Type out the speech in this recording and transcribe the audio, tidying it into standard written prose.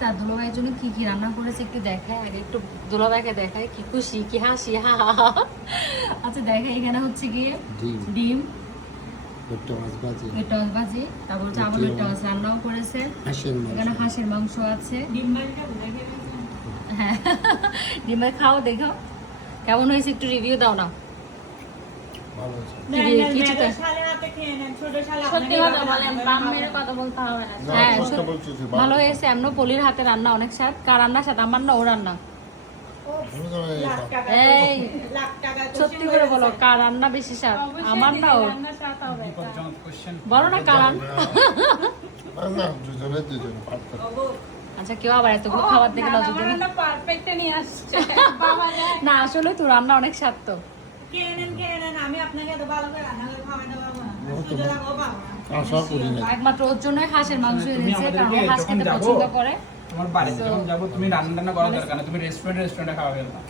তার দুলাভাইয়ের জন্য কি কি রান্না করেছে একটু দেখায়, আর একটু দুলাভাইকে দেখায় কি খুশি কি হাসি। হা হা হা। আচ্ছা দেখাই, এখানে হচ্ছে গিয়ে ডিম, টস ভাজি, তারপর হচ্ছে আবলের টস রান্নাও করেছে, এখানে হাঁসের মাংস আছে। হ্যাঁ ডিম ভাই খাও, দেখো কেমন হয়েছে, একটু রিভিউ দাও না। ভালো হয়েছে, এমন পলির হাতে রান্না অনেক স্বাদ। কার রান্নার স্বাদ? আমার না ও রান্না? এই সত্যি করে বলো, কার রান্না বেশি স্বাদ, আমার না ওর? বলো না কার রান্না। আচ্ছা কেউ আবার এতগুলো খাবার দেখে নজর দেবে না, আসলে তোর রান্না অনেক স্বাদ তো। একমাত্র ওর জন্যই হাঁসের মাংস এনেছে, কারণ ও হাঁস খেতে পছন্দ করে। তোমার বাড়িতে যখন যাবো তুমি রান্না করার দরকার না, তুমি রেস্টুরেন্টে খাওয়া গেল না।